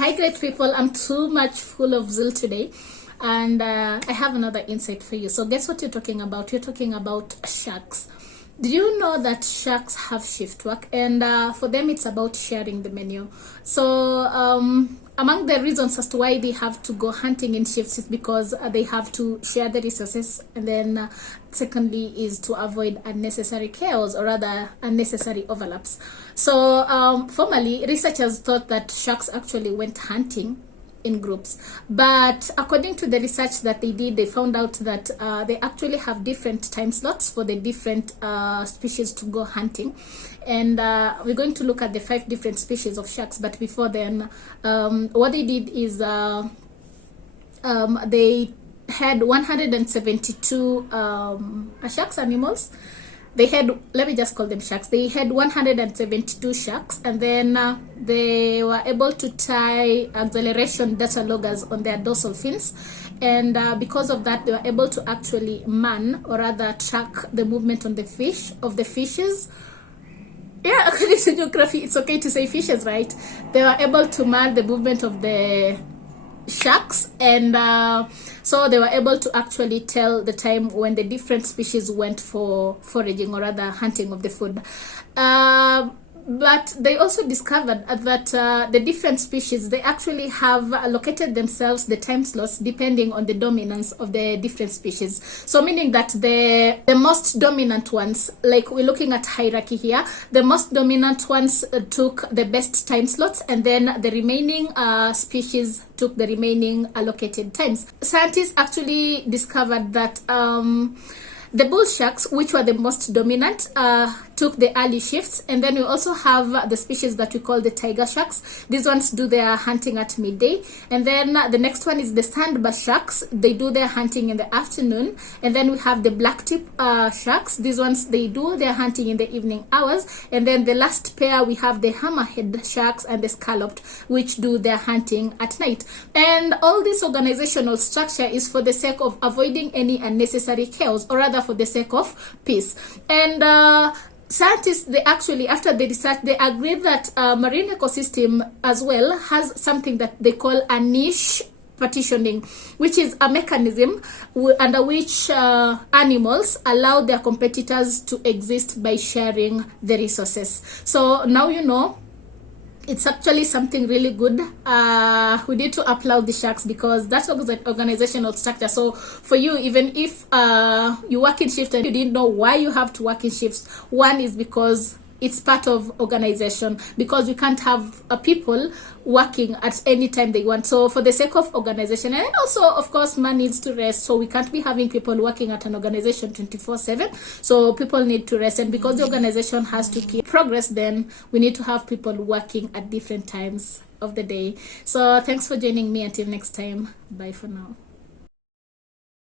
Hi, great people. I'm too much full of zeal today, and I have another insight for you. So, guess what you're talking about? You're talking about sharks. Do you know that sharks have shift work, and for them it's about sharing the menu? So among the reasons as to why they have to go hunting in shifts is because they have to share the resources, and then secondly is to avoid unnecessary chaos, or rather unnecessary overlaps. So formerly researchers thought that sharks actually went hunting in groups, but according to the research that they did, they found out that they actually have different time slots for the different species to go hunting. And we're going to look at the 5 different species of sharks, but before then, what they did is they had 172 sharks animals. They had, let me just call them sharks. They had 172 sharks, and then they were able to tie acceleration data loggers on their dorsal fins, and because of that, they were able to actually man, or rather track the movement on the fishes. Yeah, according to geography, it's okay to say fishes, right? They were able to man the movement of the sharks, and so they were able to actually tell the time when the different species went for foraging, or rather hunting of the food. But they also discovered that the different species, they actually have allocated themselves the time slots depending on the dominance of the different species. So meaning that the most dominant ones, like we're looking at hierarchy here, the most dominant ones took the best time slots, and then the remaining species took the remaining allocated times. Scientists actually discovered that the bull sharks, which were the most dominant, took the early shifts, and then we also have the species that we call the tiger sharks. These ones do their hunting at midday, and then the next one is the sandbar sharks. They do their hunting in the afternoon, and then we have the black tip sharks. These ones, they do their hunting in the evening hours, and then the last pair we have the hammerhead sharks and the scalloped, which do their hunting at night. And all this organizational structure is for the sake of avoiding any unnecessary chaos, or rather for the sake of peace. And scientists, they actually, after the research, they agreed that marine ecosystem as well has something that they call a niche partitioning, which is a mechanism under which animals allow their competitors to exist by sharing the resources. So now you know, it's actually something really good. We need to applaud the sharks, because that's organizational structure. So for you, even if you work in shifts and you didn't know why you have to work in shifts, one is because it's part of organization, because we can't have people working at any time they want. So for the sake of organization, and also of course man needs to rest, so we can't be having people working at an organization 24/7. So people need to rest, and because the organization has to keep progress, then we need to have people working at different times of the day. So thanks for joining me. Until next time, bye for now.